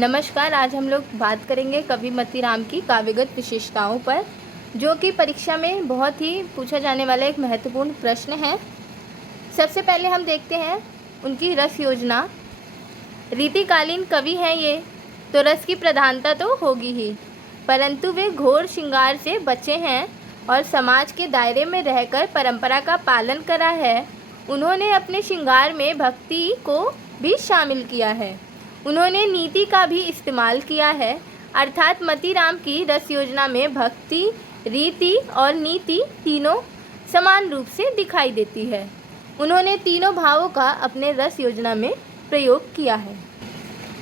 नमस्कार। आज हम लोग बात करेंगे कवि मतीराम की काव्यगत विशेषताओं पर, जो कि परीक्षा में बहुत ही पूछा जाने वाला एक महत्वपूर्ण प्रश्न है। सबसे पहले हम देखते हैं उनकी रस योजना। रीतिकालीन कवि हैं ये, तो रस की प्रधानता तो होगी ही, परंतु वे घोर श्रृंगार से बचे हैं और समाज के दायरे में रहकर परंपरा का पालन करा है। उन्होंने अपने श्रृंगार में भक्ति को भी शामिल किया है। उन्होंने नीति का भी इस्तेमाल किया है, अर्थात मतीराम की रस योजना में भक्ति, रीति और नीति तीनों समान रूप से दिखाई देती है। उन्होंने तीनों भावों का अपने रस योजना में प्रयोग किया है।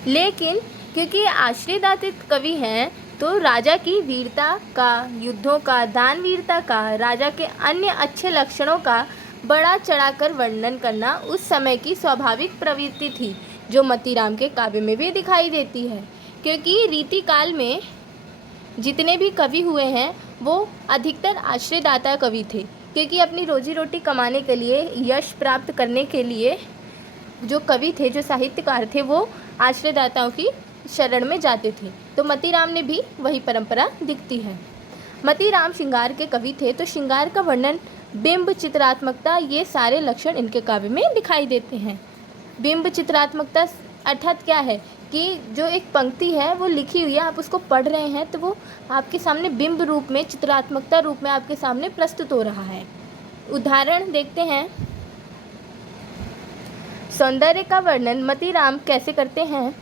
लेकिन क्योंकि आश्रयदातित कवि हैं, तो राजा की वीरता का, युद्धों का, दानवीरता का, राजा के अन्य अच्छे लक्षणों का बड़ा चढ़ाकर वर्णन करना उस समय की स्वाभाविक प्रवृत्ति थी, जो मतीराम के काव्य में भी दिखाई देती है। क्योंकि रीतिकाल में जितने भी कवि हुए हैं वो अधिकतर आश्रयदाता कवि थे, क्योंकि अपनी रोजी रोटी कमाने के लिए, यश प्राप्त करने के लिए जो कवि थे, जो साहित्यकार थे, वो आश्रयदाताओं की शरण में जाते थे। तो मतीराम ने भी वही परंपरा दिखती है। मतीराम श्रृंगार के कवि थे, तो श्रृंगार का वर्णन, बिंब, चित्रात्मकता, ये सारे लक्षण इनके काव्य में दिखाई देते हैं। बिंब चित्रात्मकता अर्थात क्या है कि जो एक पंक्ति है वो लिखी हुई है, आप उसको पढ़ रहे हैं तो वो आपके सामने बिंब रूप में, चित्रात्मकता रूप में आपके सामने प्रस्तुत हो रहा है। उदाहरण देखते हैं। सौंदर्य का वर्णन मतीराम कैसे करते हैं?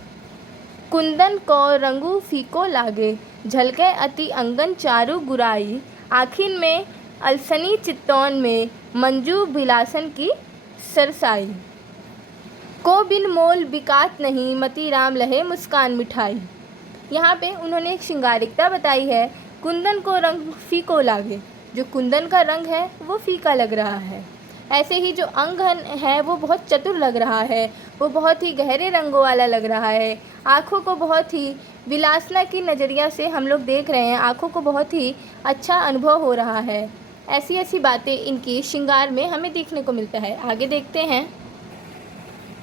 कुंदन को रंगू फीको लागे, झलके अति अंगन चारु गुराई, आखिन में अलसनी चित्तौन में, मंजू बिलासन की सरसाई, को बिन मोल बिकात नहीं, मतीराम लहे मुस्कान मिठाई। यहाँ पे उन्होंने एक श्रृंगारिकता बताई है। कुंदन को रंग फीको लागे, जो कुंदन का रंग है वो फीका लग रहा है। ऐसे ही जो अंग है वो बहुत चतुर लग रहा है, वो बहुत ही गहरे रंगों वाला लग रहा है। आँखों को बहुत ही विलासना की नज़रिया से हम लोग देख रहे हैं, आँखों को बहुत ही अच्छा अनुभव हो रहा है। ऐसी ऐसी बातें इनकी श्रृंगार में हमें देखने को मिलता है। आगे देखते हैं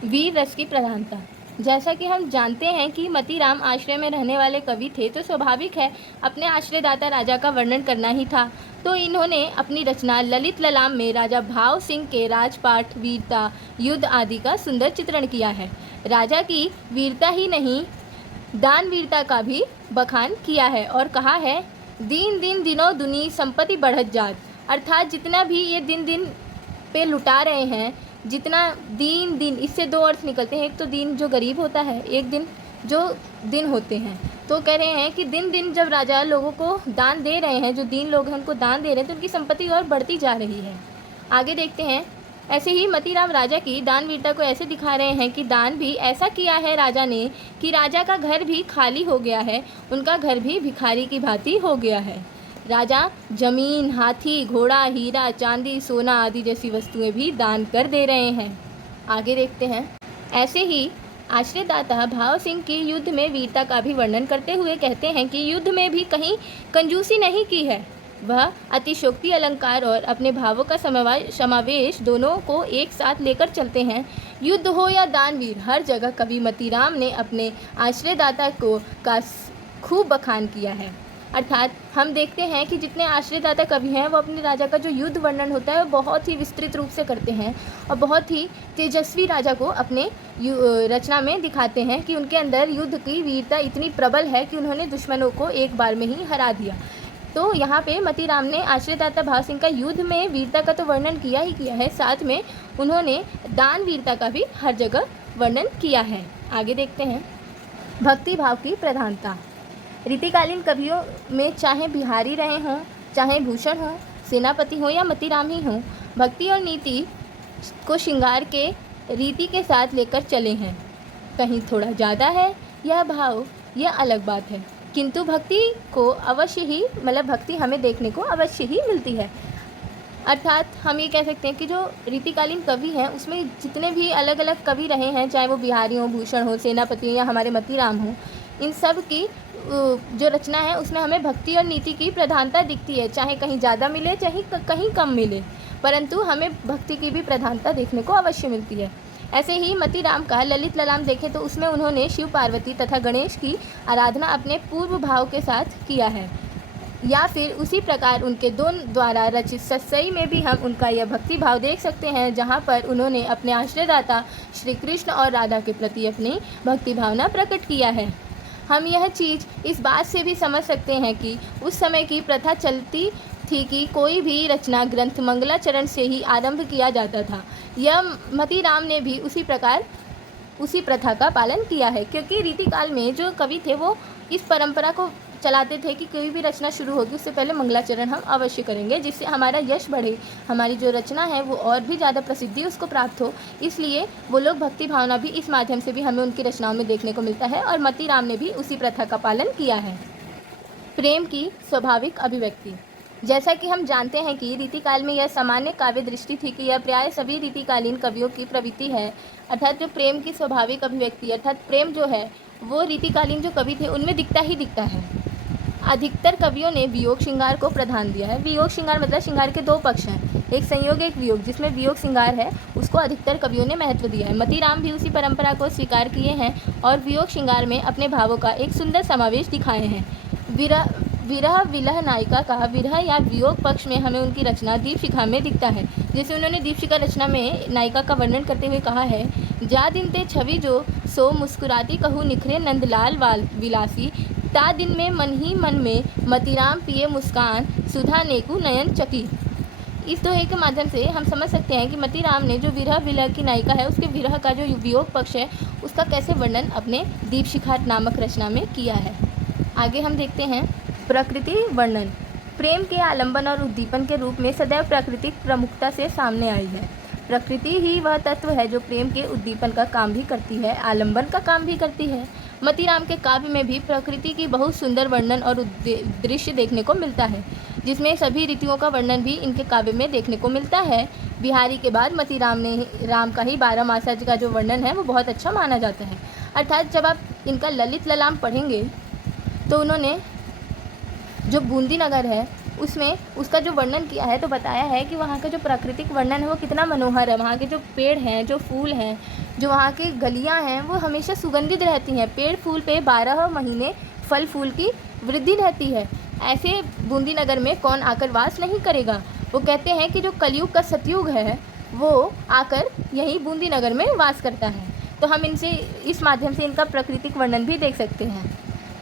वीर रस की प्रधानता। जैसा कि हम जानते हैं कि मतीराम आश्रय में रहने वाले कवि थे, तो स्वाभाविक है अपने आश्रयदाता राजा का वर्णन करना ही था। तो इन्होंने अपनी रचना ललित ललाम में राजा भाव सिंह के राजपाट, वीरता, युद्ध आदि का सुंदर चित्रण किया है। राजा की वीरता ही नहीं, दान वीरता का भी बखान किया है और कहा है, दिन दिन दिनों दुनी संपत्ति बढ़त जात। अर्थात जितना भी ये दिन दिन पे लुटा रहे हैं, जितना दिन दिन, इससे दो अर्थ निकलते हैं। एक तो दिन जो गरीब होता है, एक दिन जो दिन होते हैं। तो कह रहे हैं कि दिन दिन जब राजा लोगों को दान दे रहे हैं, जो दीन लोग हैं उनको दान दे रहे हैं, तो उनकी संपत्ति और बढ़ती जा रही है। आगे देखते हैं। ऐसे ही मतीराम राजा की दान वीरता को ऐसे दिखा रहे हैं कि दान भी ऐसा किया है राजा ने कि राजा का घर भी खाली हो गया है, उनका घर भी भिखारी की भांति हो गया है। राजा जमीन, हाथी, घोड़ा, हीरा, चांदी, सोना आदि जैसी वस्तुएं भी दान कर दे रहे हैं। आगे देखते हैं। ऐसे ही आश्रयदाता भाव सिंह की युद्ध में वीरता का भी वर्णन करते हुए कहते हैं कि युद्ध में भी कहीं कंजूसी नहीं की है। वह अतिशोक्ति, अलंकार और अपने भावों का समावेश दोनों को एक साथ लेकर चलते हैं। युद्ध हो या दानवीर, हर जगह कवि मतीराम ने अपने आश्रयदाता का खूब बखान किया है। अर्थात हम देखते हैं कि जितने आश्रयदाता कवि हैं वो अपने राजा का जो युद्ध वर्णन होता है वो बहुत ही विस्तृत रूप से करते हैं और बहुत ही तेजस्वी राजा को अपने रचना में दिखाते हैं कि उनके अंदर युद्ध की वीरता इतनी प्रबल है कि उन्होंने दुश्मनों को एक बार में ही हरा दिया। तो यहाँ पे मतीराम ने आश्रयदाता भाव सिंह का युद्ध में वीरता का तो वर्णन किया ही किया है, साथ में उन्होंने दान वीरता का भी हर जगह वर्णन किया है। आगे देखते हैं। भक्ति भाव की प्रधानता। रीतिकालीन कवियों में चाहे बिहारी रहे हों, चाहे भूषण हों, सेनापति हों या मतीराम ही हों, भक्ति और नीति को श्रृंगार के रीति के साथ लेकर चले हैं। कहीं थोड़ा ज़्यादा है यह भाव, यह अलग बात है, किंतु भक्ति को अवश्य ही, मतलब भक्ति हमें देखने को अवश्य ही मिलती है। अर्थात हम ये कह सकते हैं कि जो रीतिकालीन कवि हैं उसमें जितने भी अलग अलग कवि रहे हैं, चाहे वो बिहारी हों, भूषण हो, सेनापति हो या हमारे मतीराम हों, इन सब की जो रचना है उसमें हमें भक्ति और नीति की प्रधानता दिखती है। चाहे कहीं ज़्यादा मिले, चाहे कहीं कम मिले, परंतु हमें भक्ति की भी प्रधानता देखने को अवश्य मिलती है। ऐसे ही मतीराम का ललित ललाम देखें तो उसमें उन्होंने शिव पार्वती तथा गणेश की आराधना अपने पूर्व भाव के साथ किया है। या फिर उसी प्रकार उनके दोनों द्वारा रचित सत्सई में भी हम उनका यह भक्ति भाव देख सकते हैं, जहाँ पर उन्होंने अपने आश्रयदाता श्री कृष्ण और राधा के प्रति अपनी भक्ति भावना प्रकट किया है। हम यह चीज़ इस बात से भी समझ सकते हैं कि उस समय की प्रथा चलती थी कि कोई भी रचना ग्रंथ मंगलाचरण से ही आरंभ किया जाता था। यह मतीराम ने भी उसी प्रथा का पालन किया है, क्योंकि रीतिकाल में जो कवि थे वो इस परंपरा को चलाते थे कि कोई भी रचना शुरू होगी उससे पहले मंगलाचरण हम अवश्य करेंगे, जिससे हमारा यश बढ़े, हमारी जो रचना है वो और भी ज़्यादा प्रसिद्धि उसको प्राप्त हो। इसलिए वो लोग भक्ति भावना भी इस माध्यम से भी हमें उनकी रचनाओं में देखने को मिलता है, और मतीराम ने भी उसी प्रथा का पालन किया है। प्रेम की स्वाभाविक अभिव्यक्ति। जैसा कि हम जानते हैं कि रीतिकाल में यह सामान्य काव्य दृष्टि थी कि यह प्राय सभी रीतिकालीन कवियों की प्रवृत्ति है, अर्थात जो प्रेम की स्वाभाविक अभिव्यक्ति अर्थात प्रेम जो है वो रीतिकालीन जो कवि थे उनमें दिखता ही दिखता है। अधिकतर कवियों ने वियोग श्रृंगार को प्रधान दिया है। वियोग श्रृंगार मतलब श्रृंगार के दो पक्ष हैं, एक संयोग एक वियोग, जिसमें वियोग श्रृंगार है उसको अधिकतर कवियों ने महत्व दिया है। मतीराम भी उसी परंपरा को स्वीकार किए हैं और वियोग श्रृंगार में अपने भावों का एक सुंदर समावेश दिखाए हैं। विरह विलह नायिका का विरह या वियोग पक्ष में हमें उनकी रचना दीपशिखा में दिखता है। जैसे उन्होंने दीपशिखा रचना में नायिका का वर्णन करते हुए कहा है, जा दिन ते छवि जो सो मुस्कुराती कहूँ निखरे नंदलाल वाल विलासी, ता दिन में मन ही मन में मतीराम पिए मुस्कान सुधा नेकू नयन चकी। इस दोहे के माध्यम से हम समझ सकते हैं कि मतीराम ने जो विरह विलह की नायिका है उसके विरह का जो वियोग पक्ष है उसका कैसे वर्णन अपने दीपशिखा नामक रचना में किया है। आगे हम देखते हैं प्रकृति वर्णन। प्रेम के आलंबन और उद्दीपन के रूप में सदैव प्रकृति प्रमुखता से सामने आई है। प्रकृति ही वह तत्व है जो प्रेम के उद्दीपन का काम भी करती है, आलंबन का काम भी करती है। मतीराम के काव्य में भी प्रकृति की बहुत सुंदर वर्णन और दृश्य देखने को मिलता है, जिसमें सभी ऋतुओं का वर्णन भी इनके काव्य में देखने को मिलता है। बिहारी के बाद राम का ही 12 मासा का जो वर्णन है वो बहुत अच्छा माना जाता है। अर्थात जब आप इनका ललित ललाम पढ़ेंगे तो उन्होंने जो बूंदी नगर है उसमें उसका जो वर्णन किया है तो बताया है कि वहाँ का जो प्राकृतिक वर्णन है वो कितना मनोहर है। वहाँ के जो पेड़ हैं, जो फूल हैं, जो वहाँ की गलियाँ हैं वो हमेशा सुगंधित रहती हैं। पेड़ फूल पे 12 महीने फल फूल की वृद्धि रहती है। ऐसे बूंदी नगर में कौन आकर वास नहीं करेगा। वो कहते हैं कि जो कलयुग का सतयुग है वो आकर यहीं बूंदी नगर में वास करता है। तो हम इनसे इस माध्यम से इनका प्राकृतिक वर्णन भी देख सकते हैं।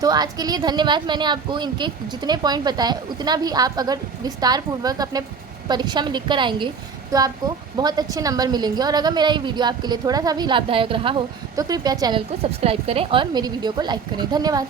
तो आज के लिए धन्यवाद। मैंने आपको इनके जितने पॉइंट बताए उतना भी आप अगर विस्तार पूर्वक अपने परीक्षा में लिख कर आएंगे तो आपको बहुत अच्छे नंबर मिलेंगे। और अगर मेरा ये वीडियो आपके लिए थोड़ा सा भी लाभदायक रहा हो तो कृपया चैनल को सब्सक्राइब करें और मेरी वीडियो को लाइक करें। धन्यवाद।